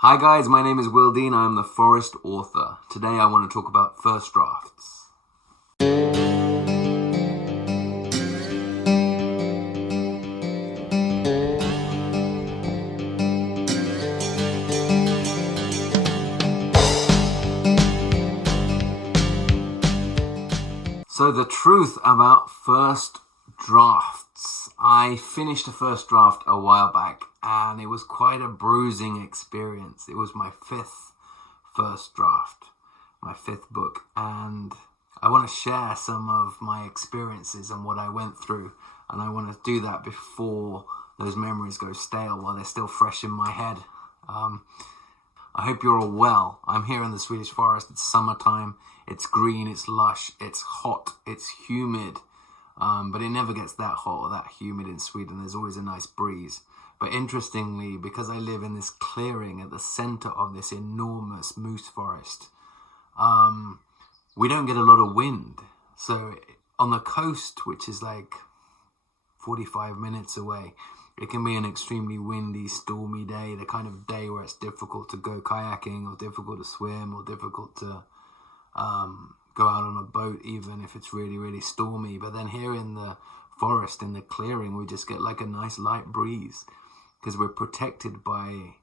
Hi guys, my name is Will Dean. I am the Forest author. Today I want to talk about first drafts. So the truth about first drafts. I finished a first draft a while back and it was quite a bruising experience. It was my fifth first draft, my fifth book, and I want to share some of my experiences and what I went through, and I want to do that before those memories go stale while they're still fresh in my head. I hope you're all well. I'm here in the Swedish forest. It's summertime. It's green, it's lush, it's hot, it's humid. But it never gets that hot or that humid in Sweden. There's always a nice breeze. But interestingly, because I live in this clearing at the center of this enormous moose forest, we don't get a lot of wind. So on the coast, which is like 45 minutes away, it can be an extremely windy, stormy day, the kind of day where it's difficult to go kayaking or difficult to swim or difficult to go out on a boat, even if it's really, really stormy. But then here in the forest, in the clearing, we just get like a nice light breeze because we're protected by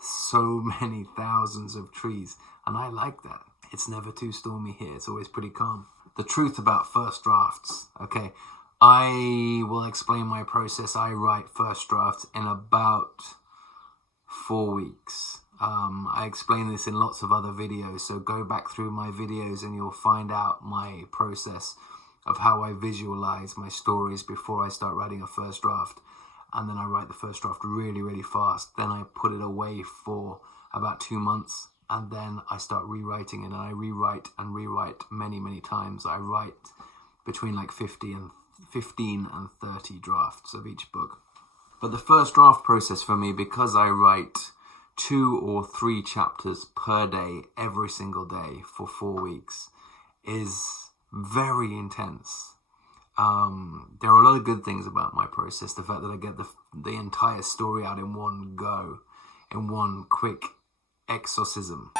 so many thousands of trees. And I like that. It's never too stormy here. It's always pretty calm. The truth about first drafts. Okay, I will explain my process. I write first drafts in about 4 weeks. I explain this in lots of other videos, so go back through my videos and you'll find out my process of how I visualize my stories before I start writing a first draft. And then I write the first draft really, really fast. Then I put it away for about 2 months, and then I start rewriting it, and I rewrite and rewrite many, many times. I write between like 15 and 30 drafts of each book. But the first draft process for me, because I write 2 or 3 chapters per day, every single day for 4 weeks, is very intense. There are a lot of good things about my process. The fact that I get the entire story out in one go, in one quick exorcism.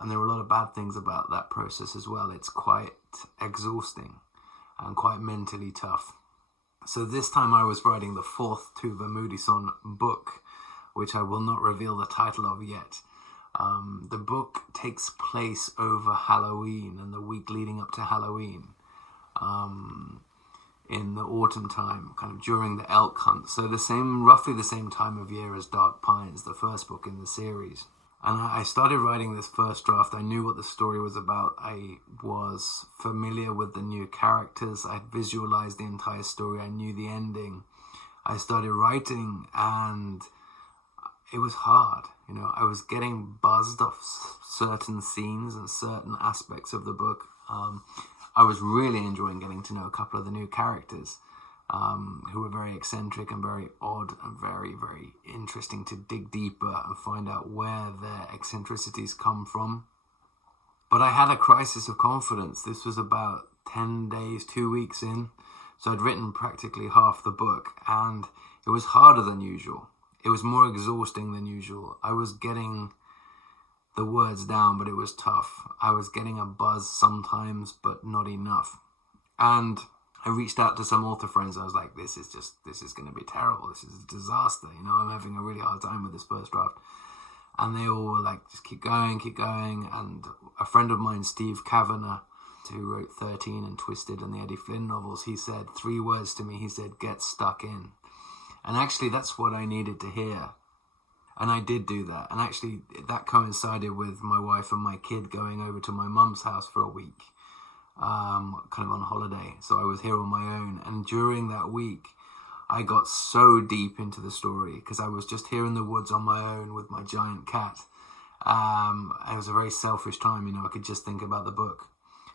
And there are a lot of bad things about that process as well. It's quite exhausting and quite mentally tough. So this time I was writing the 4th Tuva Moodysson book, which I will not reveal the title of yet. The book takes place over Halloween and the week leading up to Halloween, in the autumn time, kind of during the elk hunt. So roughly the same time of year as Dark Pines, the first book in the series. And I started writing this first draft. I knew what the story was about. I was familiar with the new characters. I visualized the entire story. I knew the ending. I started writing and it was hard. I was getting buzzed off certain scenes and certain aspects of the book. I was really enjoying getting to know a couple of the new characters, who were very eccentric and very odd and very, very interesting to dig deeper and find out where their eccentricities come from. But I had a crisis of confidence. This was about 10 days, 2 weeks in. So I'd written practically half the book and it was harder than usual. It was more exhausting than usual. I was getting the words down, but it was tough. I was getting a buzz sometimes, but not enough. And I reached out to some author friends. I was like, this is going to be terrible. This is a disaster. I'm having a really hard time with this first draft. And they all were like, just keep going, keep going. And a friend of mine, Steve Kavanagh, who wrote 13 and Twisted and the Eddie Flynn novels, he said 3 words to me. He said, get stuck in. And actually, that's what I needed to hear. And I did do that. And actually, that coincided with my wife and my kid going over to my mum's house for a week, kind of on holiday. So I was here on my own. And during that week, I got so deep into the story because I was just here in the woods on my own with my giant cat. It was a very selfish time. I could just think about the book.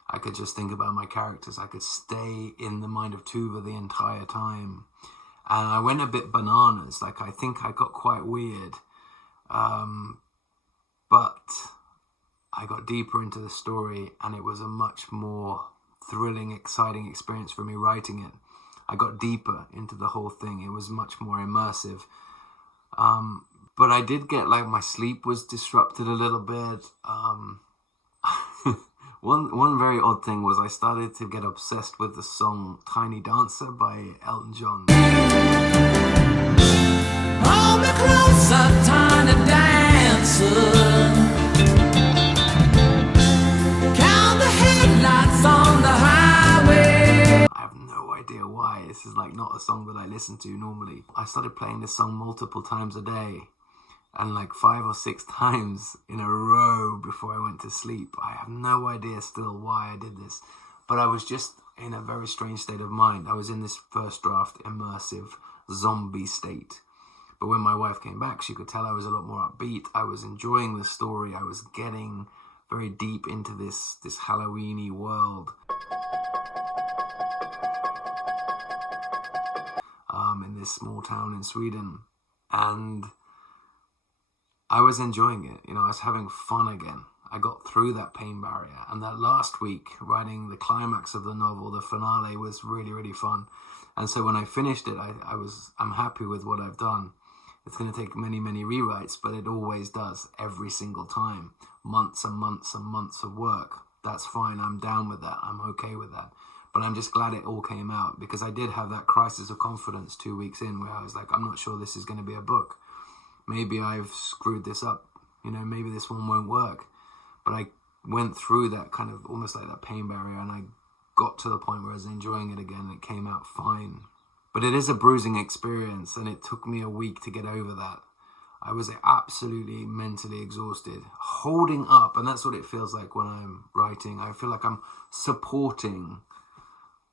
I could just think about my characters. I could stay in the mind of Tuva the entire time. And I went a bit bananas. Like, I think I got quite weird. But I got deeper into the story and it was a much more thrilling, exciting experience for me writing it. I got deeper into the whole thing. It was much more immersive. But I did get, like, my sleep was disrupted a little bit. One very odd thing was I started to get obsessed with the song Tiny Dancer by Elton John. Hold me closer, tiny dancer. Count the headlights on the highway. I have no idea why. This is like not a song that I listen to normally. I started playing this song multiple times a day, and like 5 or 6 times in a row before I went to sleep. I have no idea still why I did this, but I was just in a very strange state of mind. I was in this first draft immersive zombie state. But when my wife came back, she could tell I was a lot more upbeat. I was enjoying the story. I was getting very deep into this Halloween-y world. In this small town in Sweden. And I was enjoying it. I was having fun again. I got through that pain barrier. And that last week, writing the climax of the novel, the finale, was really, really fun. And so when I finished it, I'm happy with what I've done. It's going to take many, many rewrites, but it always does, every single time. Months and months and months of work. That's fine. I'm down with that. I'm okay with that. But I'm just glad it all came out, because I did have that crisis of confidence 2 weeks in where I was like, I'm not sure this is going to be a book. Maybe I've screwed this up. Maybe this one won't work. But I went through that kind of almost like that pain barrier, and I got to the point where I was enjoying it again, and it came out fine. But it is a bruising experience, and it took me a week to get over that. I was absolutely mentally exhausted, holding up, and that's what it feels like when I'm writing. I feel like I'm supporting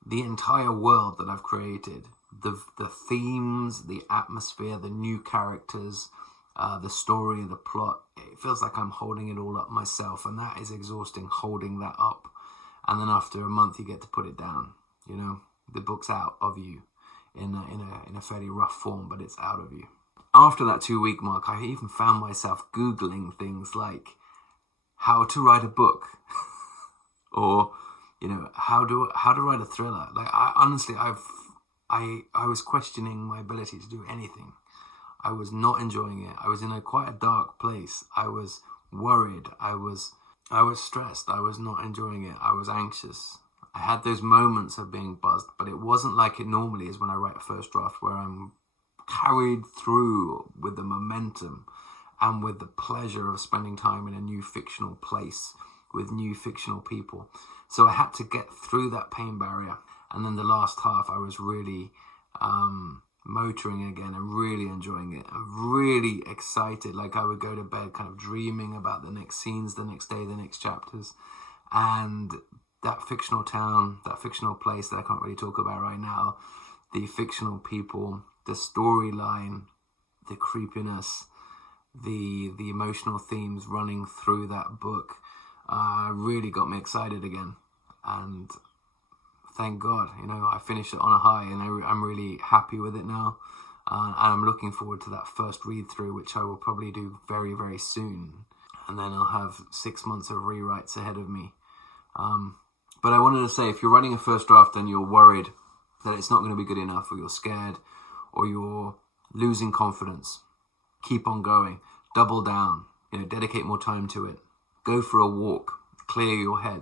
the entire world that I've created. The themes, the atmosphere, the new characters, the story, the plot. It feels like I'm holding it all up myself, and that is exhausting, holding that up. And then after a month, you get to put it down. The book's out of you in a fairly rough form, but it's out of you. After that 2-week mark, I even found myself Googling things like how to write a book or, how to write a thriller. Like, I was questioning my ability to do anything. I was not enjoying it. I was in quite a dark place. I was worried. I was stressed. I was not enjoying it. I was anxious. I had those moments of being buzzed, but it wasn't like it normally is when I write a first draft, where I'm carried through with the momentum and with the pleasure of spending time in a new fictional place with new fictional people. So I had to get through that pain barrier. And then the last half, I was really motoring again and really enjoying it. I'm really excited. Like, I would go to bed kind of dreaming about the next scenes, the next day, the next chapters. And that fictional town, that fictional place that I can't really talk about right now, the fictional people, the storyline, the creepiness, the emotional themes running through that book really got me excited again. And thank God, I finished it on a high, and I'm really happy with it now. And I'm looking forward to that first read through, which I will probably do very, very soon. And then I'll have 6 months of rewrites ahead of me. But I wanted to say, if you're writing a first draft and you're worried that it's not going to be good enough, or you're scared, or you're losing confidence, keep on going. Double down. Dedicate more time to it. Go for a walk. Clear your head.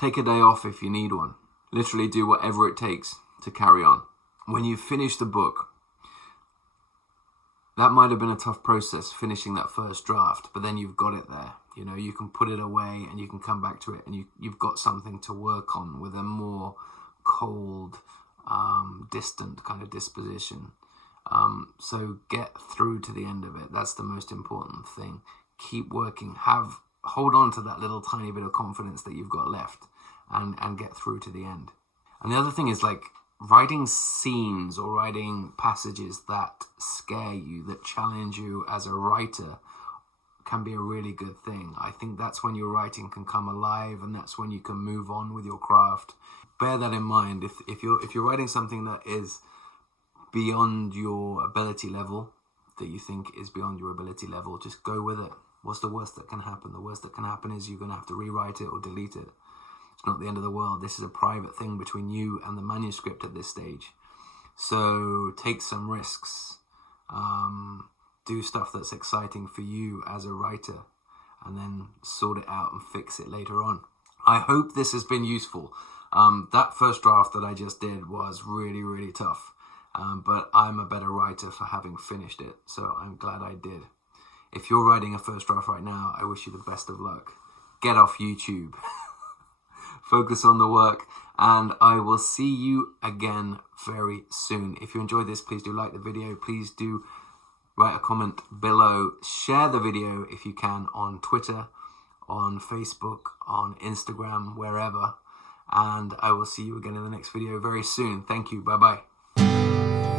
Take a day off if you need one. Literally do whatever it takes to carry on. When you finish the book, that might have been a tough process, finishing that first draft, but then you've got it there. You can put it away and you can come back to it, and you've got something to work on with a more cold, distant kind of disposition. So get through to the end of it. That's the most important thing. Keep working. Hold on to that little tiny bit of confidence that you've got left, and get through to the end. And the other thing is, like, writing scenes or writing passages that scare you, that challenge you as a writer, can be a really good thing. I think that's when your writing can come alive, and that's when you can move on with your craft. Bear that in mind. If you're writing something that is beyond your ability level, that you think is beyond your ability level, just go with it. What's the worst that can happen? The worst that can happen is you're going to have to rewrite it or delete it. It's not the end of the world. This is a private thing between you and the manuscript at this stage. So take some risks. Do stuff that's exciting for you as a writer, and then sort it out and fix it later on. I hope this has been useful. That first draft that I just did was really, really tough. But I'm a better writer for having finished it, so I'm glad I did. If you're writing a first draft right now, I wish you the best of luck. Get off YouTube. Focus on the work, and I will see you again very soon. If you enjoyed this, please do like the video. Please do write a comment below. Share the video if you can on Twitter, on Facebook, on Instagram, wherever. And I will see you again in the next video very soon. Thank you. Bye-bye.